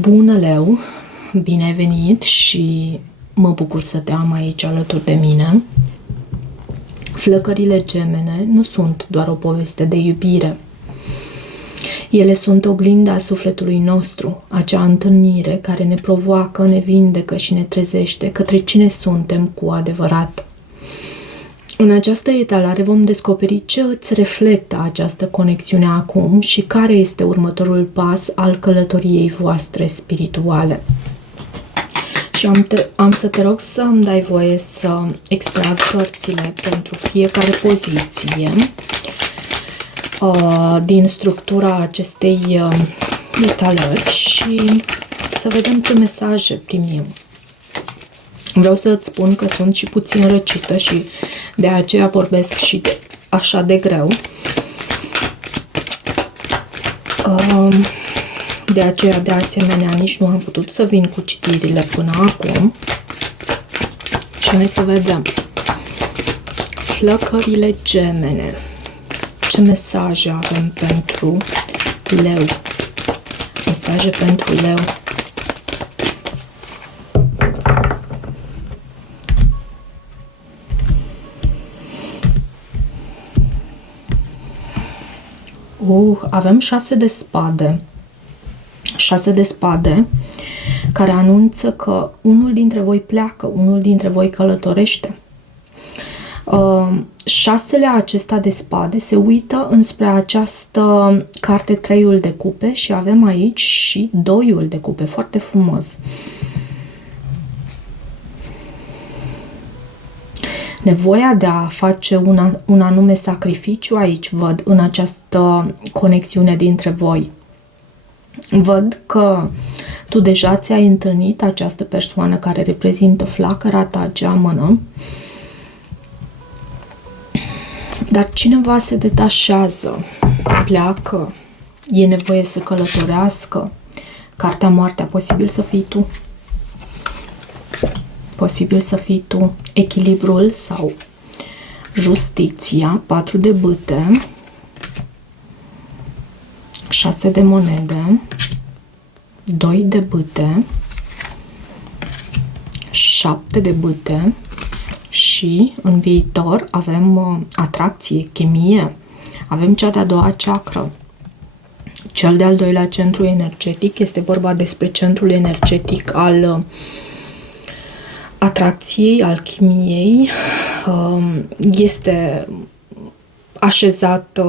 Bună, Leu! Bine ai venit și mă bucur să te am aici alături de mine. Flăcările gemene nu sunt doar o poveste de iubire. Ele sunt oglinda sufletului nostru, acea întâlnire care ne provoacă, ne vindecă și ne trezește către cine suntem cu adevărat. În această etalare vom descoperi ce îți reflectă această conexiune acum și care este următorul pas al călătoriei voastre spirituale. Și am să te rog să îmi dai voie să extrag cărțile pentru fiecare poziție din structura acestei etalări și să vedem ce mesaje primim. Vreau să-ți spun că sunt și puțin răcită și de aceea vorbesc și așa de greu. De aceea, de asemenea, nici nu am putut să vin cu citirile până acum. Și hai să vedem. Flăcările gemene. Ce mesaje avem pentru Leu? Mesaje pentru Leu. Avem 6 de spade. 6 de spade care anunță că unul dintre voi pleacă, unul dintre voi călătorește. 6-lea acesta de spade se uită înspre această carte 3-ul de cupe și avem aici și 2-ul de cupe, foarte frumos. Nevoia de a face un anume sacrificiu aici văd în această conexiune dintre voi. Văd că tu deja ți-ai întâlnit această persoană care reprezintă flacăra ta geamănă, dar cineva se detașează, pleacă, e nevoie să călătorească. Cartea Moartea, posibil să fii tu. Posibil să fii tu. Echilibrul sau justiția, 4 de bâte, 6 de monede, 2 de bâte, 7 de bâte și în viitor avem atracție, chimie, avem cea de-a doua chakră. Cel de-al doilea centru energetic, este vorba despre centrul energetic al atracției, al chimiei, este așezat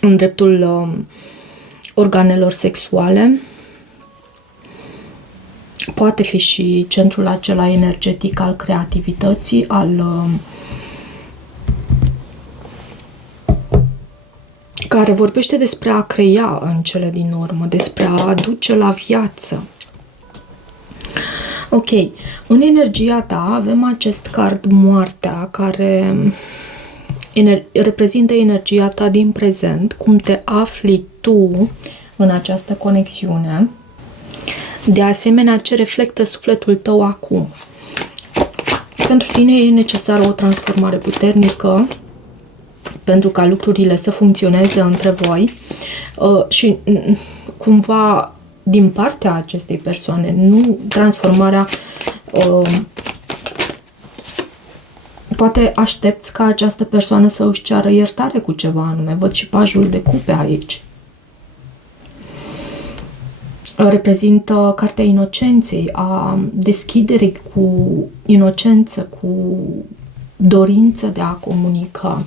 în dreptul organelor sexuale. Poate fi și centrul acela energetic al creativității, care vorbește despre a crea în cele din urmă, despre a aduce la viață. Ok, în energia ta avem acest card Moartea care reprezintă energia ta din prezent, cum te afli tu în această conexiune. De asemenea, ce reflectă sufletul tău acum. Pentru tine e necesară o transformare puternică pentru ca lucrurile să funcționeze între voi și cumva din partea acestei persoane, nu transformarea. Poate aștepți ca această persoană să își ceară iertare cu ceva anume. Văd și pajul de cupe aici. Reprezintă cartea inocenței, a deschiderii cu inocență, cu dorință de a comunica.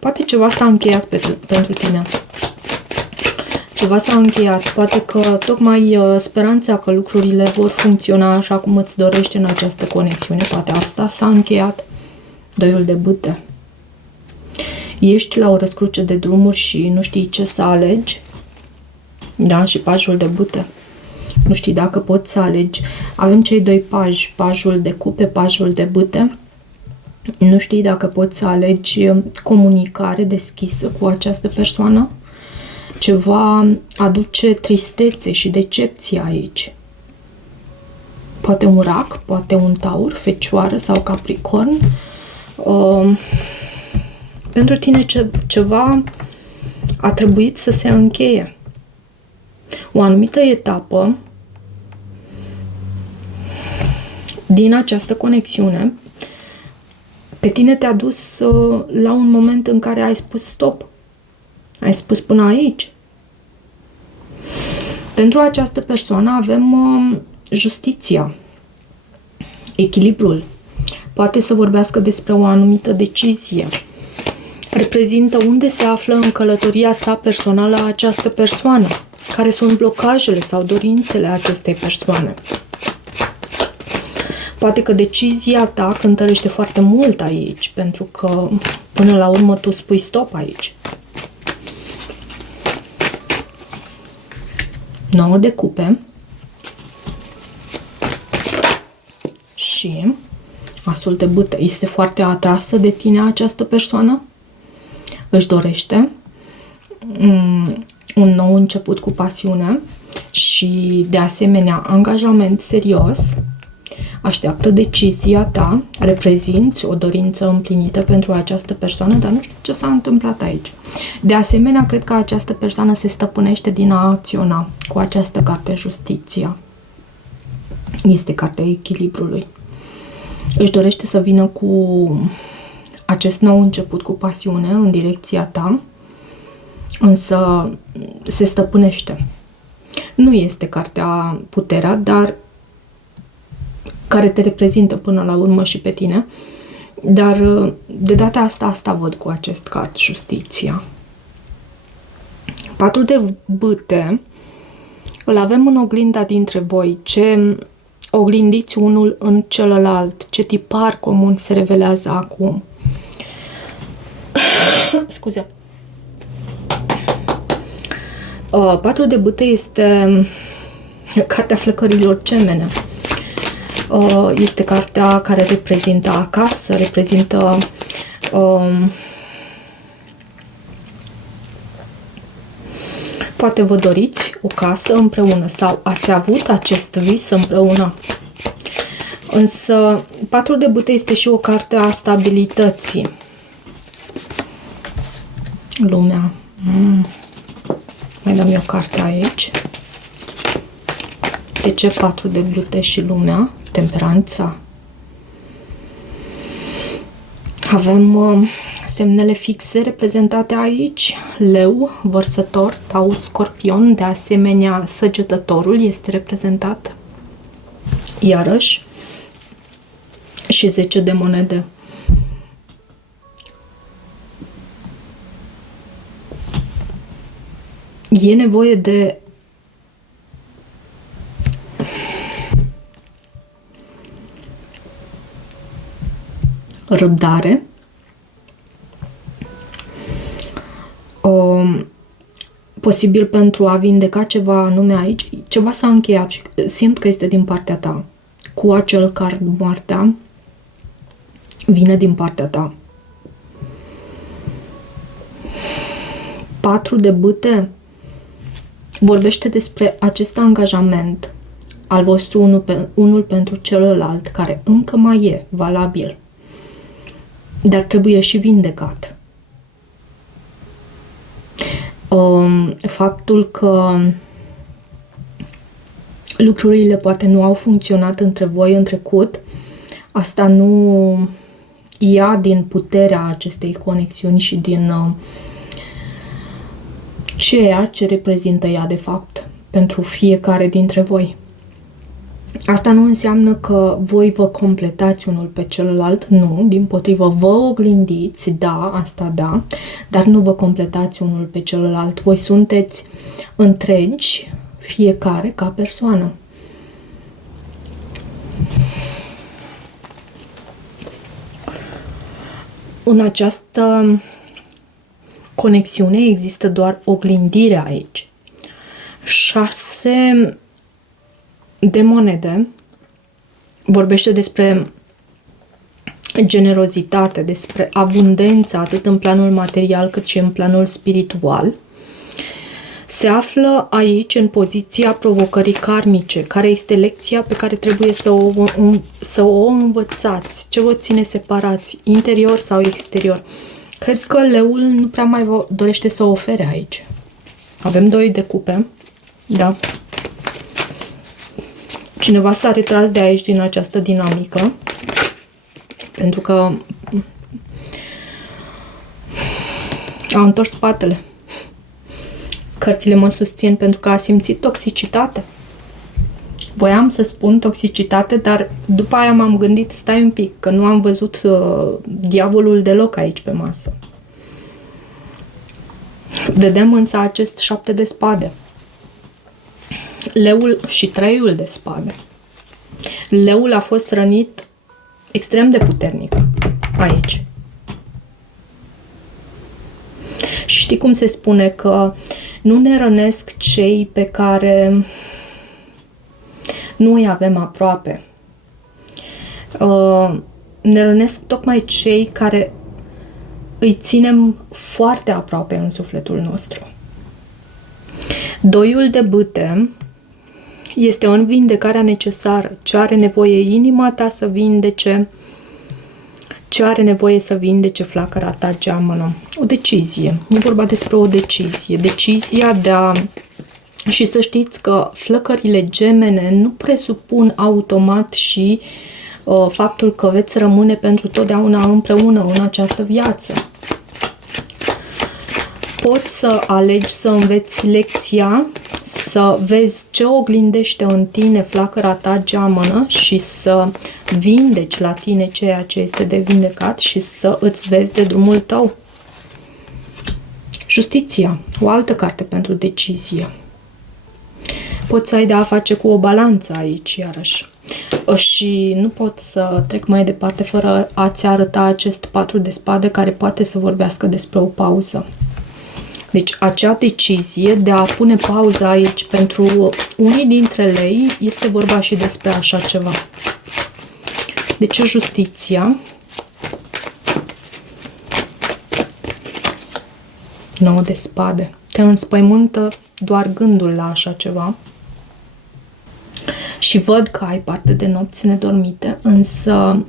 Poate ceva s-a încheiat pentru tine. Ceva s-a încheiat. Poate că tocmai speranța că lucrurile vor funcționa așa cum îți dorești în această conexiune, poate asta s-a încheiat. 2-ul de bâte. Ești la o răscruce de drumuri și nu știi ce să alegi. Da, și pajul de bâte. Nu știi dacă poți să alegi. Avem cei 2 paji, pajul de cupe, pajul de bâte. Nu știi dacă poți să alegi comunicare deschisă cu această persoană. Ceva aduce tristețe și decepție aici. Poate un rac, poate un taur, fecioară sau capricorn. Pentru tine ceva a trebuit să se încheie. O anumită etapă din această conexiune pe tine te-a dus la un moment în care ai spus stop. Ai spus până aici. Pentru această persoană avem justiția, echilibrul. Poate să vorbească despre o anumită decizie. Reprezintă unde se află în călătoria sa personală această persoană, care sunt blocajele sau dorințele acestei persoane. Poate că decizia ta cântărește foarte mult aici, pentru că până la urmă tu spui stop aici. 9 de cupe și asul de bâte. Este foarte atrasă de tine această persoană? Își dorește un nou început cu pasiune și de asemenea angajament serios. Așteaptă decizia ta, reprezinți o dorință împlinită pentru această persoană, dar nu știu ce s-a întâmplat aici. De asemenea, cred că această persoană se stăpânește din a acționa cu această carte, justiția. Este cartea echilibrului. Își dorește să vină cu acest nou început cu pasiune în direcția ta, însă se stăpânește. Nu este cartea puterea, dar care te reprezintă până la urmă și pe tine, dar de data asta văd cu acest card, justiția. 4 de bâte îl avem în oglinda dintre voi. Ce oglindiți unul în celălalt, ce tipar comun se revelează acum. Scuze. 4 de bâte este cartea flăcărilor gemene. Este cartea care reprezintă acasă, reprezintă poate vă doriți o casă împreună sau ați avut acest vis împreună. Însă 4 de bâte este și o carte a stabilității. Lumea. Mai dăm eu cartea aici. De ce 4 de bâte și lumea? Temperanța. Avem semnele fixe reprezentate aici. Leu, vărsător, taur, scorpion. De asemenea, săgetătorul este reprezentat. Iarăși. Și 10 de monede. E nevoie de răbdare, posibil pentru a vindeca ceva anume aici, ceva s-a încheiat și simt că este din partea ta. Cu acel card, moartea vine din partea ta. 4 de bâte vorbește despre acest angajament al vostru unul pentru celălalt, care încă mai e valabil, dar trebuie și vindecat. Faptul că lucrurile poate nu au funcționat între voi în trecut, asta nu ia din puterea acestei conexiuni și din ceea ce reprezintă ea de fapt pentru fiecare dintre voi. Asta nu înseamnă că voi vă completați unul pe celălalt, nu, dimpotrivă vă oglindiți, da, asta da, dar nu vă completați unul pe celălalt. Voi sunteți întregi, fiecare ca persoană. În această conexiune există doar oglindirea aici. 6 de monede vorbește despre generozitate, despre abundență, atât în planul material cât și în planul spiritual. Se află aici în poziția provocării karmice, care este lecția pe care trebuie să o învățați. Ce vă ține separați, interior sau exterior? Cred că leul nu prea mai dorește să ofere aici. Avem 2 de cupe. Da. Cineva s-a retras de aici din această dinamică, pentru că a întors spatele. Cărțile mă susțin pentru că a simțit toxicitate. Voiam să spun toxicitate, dar după aia m-am gândit, stai un pic, că nu am văzut diavolul deloc aici pe masă. Vedem însă acest 7 de spade. Leul și 3-ul de spade. Leul a fost rănit extrem de puternic aici. Și știi cum se spune că nu ne rănesc cei pe care nu îi avem aproape. Ne rănesc tocmai cei care îi ținem foarte aproape în sufletul nostru. 2-ul de bâte este în vindecarea necesară. Ce are nevoie inima ta să vindece, ce are nevoie să vindece flacăra ta geamănă. O decizie. Nu vorba despre o decizie. Decizia de a... Și să știți că flăcările gemene nu presupun automat și faptul că veți rămâne pentru totdeauna împreună în această viață. Poți să alegi să înveți lecția, să vezi ce oglindește în tine flacăra ta geamănă și să vindeci la tine ceea ce este de vindecat și să îți vezi de drumul tău. Justiția, o altă carte pentru decizie. Poți să ai de-a face cu o balanță aici, iarăși. Și nu pot să trec mai departe fără a-ți arăta acest 4 de spade care poate să vorbească despre o pauză. Deci, acea decizie de a pune pauză aici pentru unii dintre lei este vorba și despre așa ceva. Deci, justiția. 9 de spade. Te înspăimântă doar gândul la așa ceva. Și văd că ai parte de nopți nedormite, însă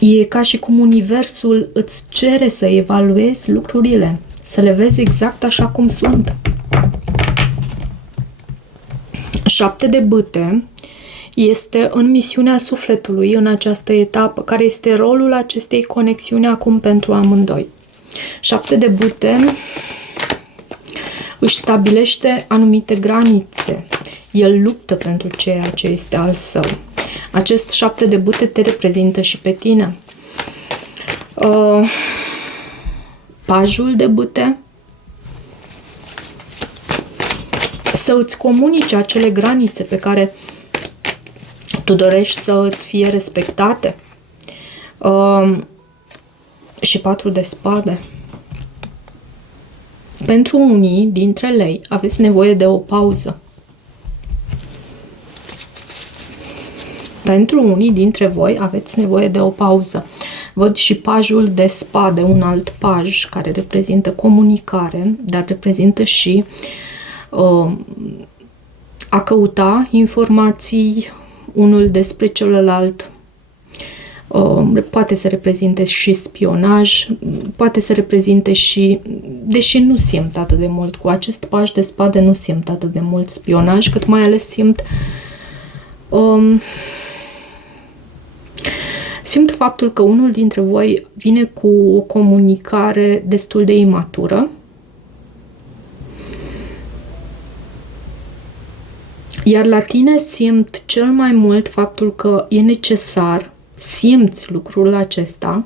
e ca și cum universul îți cere să evaluezi lucrurile, să le vezi exact așa cum sunt. 7 de bâte este în misiunea sufletului în această etapă. Care este rolul acestei conexiuni acum pentru amândoi? 7 de bâte își stabilește anumite granițe. El luptă pentru ceea ce este al său. Acest 7 de bâte te reprezintă și pe tine. Pajul de bâte. Să îți comunice acele granițe pe care tu dorești să îți fie respectate. Și 4 de spade. Pentru unii dintre lei aveți nevoie de o pauză. Pentru unii dintre voi aveți nevoie de o pauză. Văd și pajul de spade, un alt paj care reprezintă comunicare, dar reprezintă și a căuta informații unul despre celălalt. Poate să reprezinte și spionaj, poate să reprezinte și, deși nu simt atât de mult cu acest paj de spade, nu simt atât de mult spionaj, cât mai ales simt faptul că unul dintre voi vine cu o comunicare destul de imatură, iar la tine simt cel mai mult faptul că e necesar, simți lucrul acesta,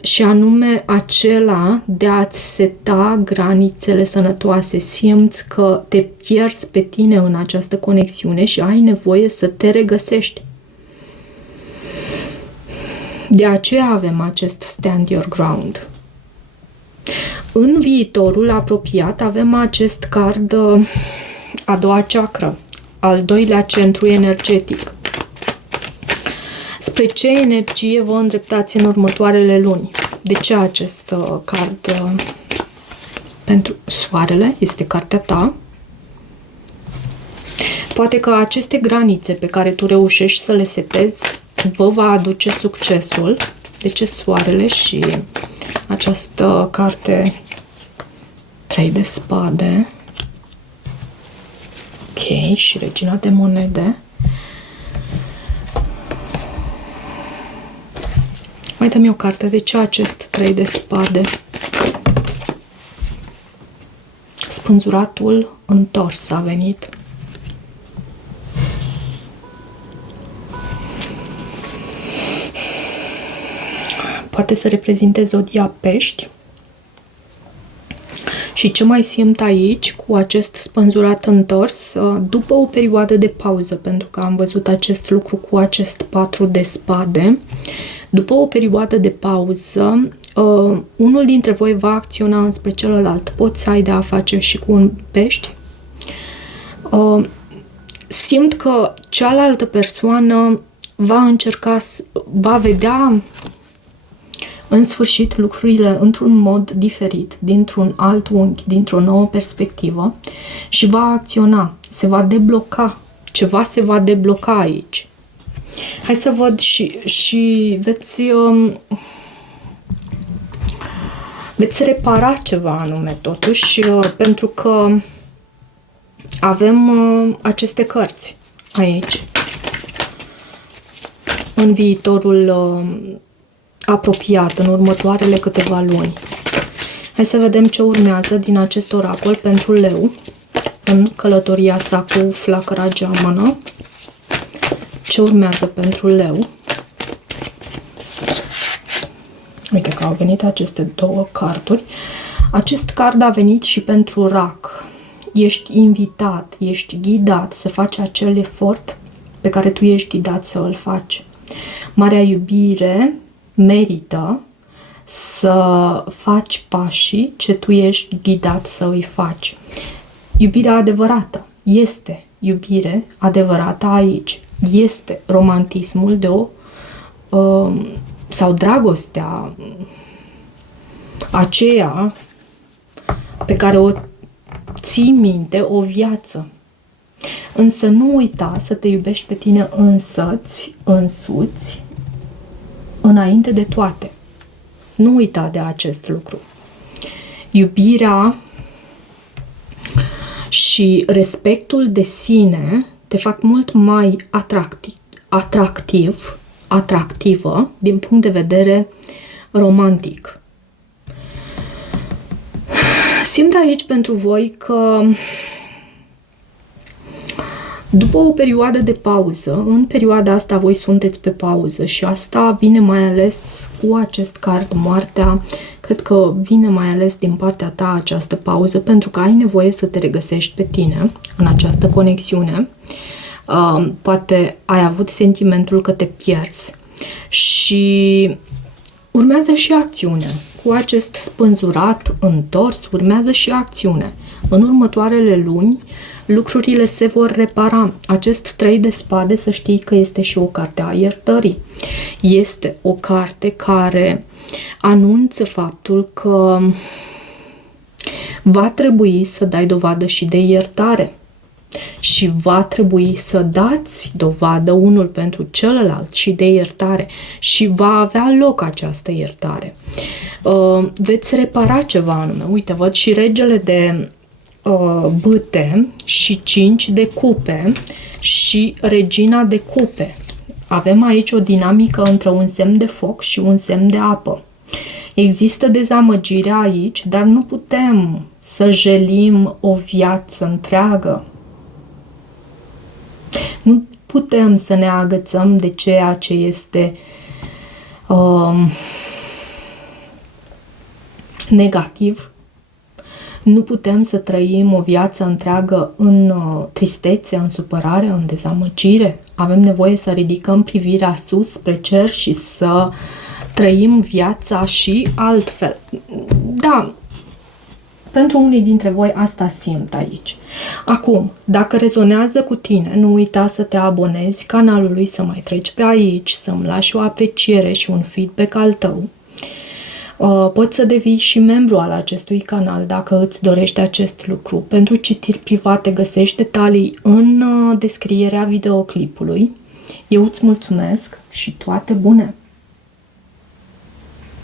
și anume acela de a-ți seta granițele sănătoase. Simți că te pierzi pe tine în această conexiune și ai nevoie să te regăsești. De aceea avem acest stand your ground. În viitorul apropiat avem acest card, a doua ceacră, al doilea centru energetic. Spre ce energie vă îndreptați în următoarele luni? De ce acest card pentru soarele? Este cartea ta. Poate că aceste granițe pe care tu reușești să le setezi vă va aduce succesul. De ce soarele? Și această carte 3 de spade. Ok, și regina de monede. Mai dă-mi o carte. De ce acest 3 de spade? Spânzuratul întors a venit. Poate să reprezinte zodia Pești. Și ce mai simt aici cu acest spânzurat întors, după o perioadă de pauză, pentru că am văzut acest lucru cu acest 4 de spade, după o perioadă de pauză, unul dintre voi va acționa înspre celălalt. Poți să ai de a face și cu un pești. Simt că cealaltă persoană va încerca, va vedea în sfârșit lucrurile într-un mod diferit, dintr-un alt unghi, dintr-o nouă perspectivă și va acționa, se va debloca, ceva se va debloca aici. Hai să văd și veți repara ceva anume totuși, pentru că avem aceste cărți aici, în viitorul apropiat, în următoarele câteva luni. Hai să vedem ce urmează din acest oracol pentru leu în călătoria sa cu flacăra geamănă. Ce urmează pentru leu? Uite că au venit aceste două carduri. Acest card a venit și pentru rac. Ești invitat, ești ghidat să faci acel efort pe care tu ești ghidat să îl faci. Marea iubire merită să faci pașii ce tu ești ghidat să îi faci. Iubirea adevărată este iubire adevărată aici. Este romantismul sau dragostea aceea pe care o ții minte o viață. Însă nu uita să te iubești pe tine însuți, înainte de toate. Nu uita de acest lucru. Iubirea și respectul de sine te fac mult mai atractivă din punct de vedere romantic. Simt aici pentru voi că după o perioadă de pauză, în perioada asta voi sunteți pe pauză și asta vine mai ales cu acest card, moartea. Cred că vine mai ales din partea ta această pauză pentru că ai nevoie să te regăsești pe tine în această conexiune. Poate ai avut sentimentul că te pierzi și urmează și acțiune. Cu acest spânzurat întors urmează și acțiune. În următoarele luni lucrurile se vor repara. Acest 3 de spade, să știi că este și o carte a iertării. Este o carte care anunță faptul că va trebui să dai dovadă și de iertare. Și va trebui să dați dovadă unul pentru celălalt și de iertare. Și va avea loc această iertare. Veți repara ceva anume. Uite, văd și regele de bâte și 5 de cupe și regina de cupe. Avem aici o dinamică între un semn de foc și un semn de apă. Există dezamăgire aici, dar nu putem să jelim o viață întreagă. Nu putem să ne agățăm de ceea ce este negativ. Nu putem să trăim o viață întreagă în tristețe, în supărare, în dezamăgire. Avem nevoie să ridicăm privirea sus spre cer și să trăim viața și altfel. Da, pentru unii dintre voi asta simt aici. Acum, dacă rezonează cu tine, nu uita să te abonezi canalului, să mai treci pe aici, să-mi lași o apreciere și un feedback al tău. Poți să devii și membru al acestui canal dacă îți dorești acest lucru. Pentru citiri private găsești detalii în descrierea videoclipului. Eu îți mulțumesc și toate bune!